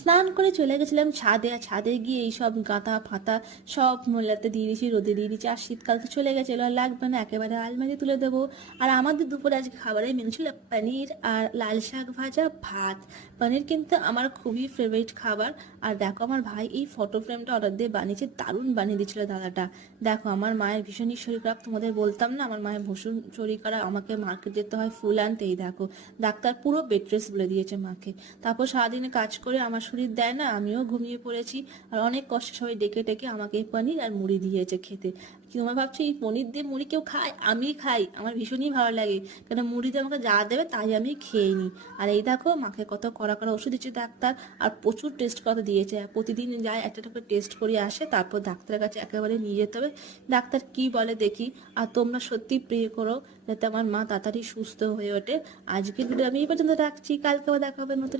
স্নান করে চলে গেছিলাম ছাদে, আর ছাদে গিয়ে এইসব গাঁথা ফাতা সব মোলাতে দিয়ে দিয়েছি, রোদে দিয়ে দিয়েছি। আর শীতকাল তো চলে গেছে, এগুলো আর লাগবে না, একেবারে আলমারি তুলে দেবো। আর আমাদের দুপুরে আজকে খাবারের মেনু ছিল পনির আর লাল শাক ভাজা, ভাত। পনির কিন্তু আমার খুবই ফেভারিট খাবার। আর দেখো আমার ভাই এই ফটো ফ্রেমটা অর্ডার দিয়ে বানিয়েছে, দারুণ বানিয়ে দিয়েছিল দাদাটা। দেখো আমার মায়ের ভীষণই শরীর খারাপ, তোমাদের বলতাম না আমার মায়ের ভীষণ শরীর খারাপ, আমাকে মার্কেট যেতে হয় ফুল আনতে। এই দেখো ডাক্তার পুরো বেড রেস্ট বলে দিয়েছে মাকে। তারপর সারাদিনে কাজ করে আমার শরীর দেয় না, আমিও ঘুমিয়ে পড়েছি। আর অনেক কষ্টে সবাই ডেকে ডেকে আমাকে এই পনির আর মুড়ি দিয়েছে খেতে। কি তোমরা ভাবছো এই পনির দিয়ে মুড়ি কেউ খায়? আমি খাই, আমার ভীষণই ভালো লাগে। কেন মুড়ি দিয়ে আমাকে যা দেবে তাই আমি খেয়ে নিই। আর এই দেখো মাকে কত কড়া কড়া ওষুধ দিচ্ছে ডাক্তার, আর প্রচুর টেস্ট কথা দিয়েছে। প্রতিদিন যায় একটা করে টেস্ট করে আসে, তারপর ডাক্তারের কাছে একেবারে নিয়ে যেতে হবে। ডাক্তার কি বলে দেখি। আর তোমরা সত্যি প্রে করো যাতে আমার মা তাড়াতাড়ি সুস্থ হয়ে ওঠে। আজকের ভিডিও আমি এই পর্যন্ত রাখছি, কালকে আবার দেখা হবে নতুন